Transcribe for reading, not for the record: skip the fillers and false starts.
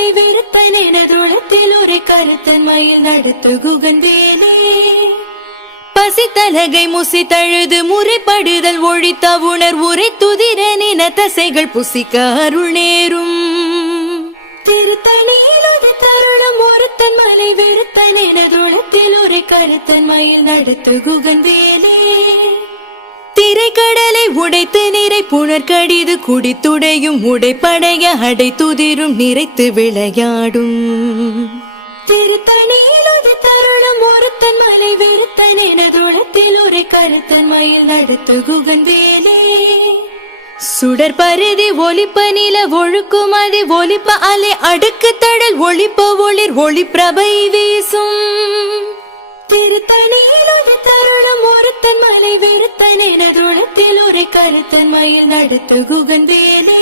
மலை வெறுத்தன் எனதுளத்தில் ஒரு கருத்தன் மயில் நடத்து குகன் வேலே பசித்தலகை முசி தழுது முறைப்படுதல் ஒழித்த உணர் உரை துதிரனின தசைகள் புசிக்க அருள் நேரும் திருத்தணியிலது தருணம் ஒருத்தன் மலை வெறுத்தன் எனதுளத்தில் ஒரு கருத்தன் மயில் நடத்து குகன் வேலே திரைக்கடலை உடைத்து நிறை புனர்கடிது குடித்துடையும் உடைப்படைய அடை துதிரும் நிறைத்து விளையாடும் திருத்தணியிலது தருணம் ஒருத்தன் மலை வெறுத்தன் எனதுளத்தில் ஒரு கருத்தன் மயில் நடத்து குகன் வேலே சுடர் பருதி ஒளிப்ப நில ஒழுக்கும் அது ஒளிப்ப அலை அடுக்கு தடல் ஒளிப்ப ஒளிர் ஒளிப்பிரபை வீசும் திருத்தணியிலது தருணம் ஒருத்தன் மலை வெறுத்தன் எனதுளத்தில் ஒரு கருத்தன் மயில் நடத்து குகன் வேலே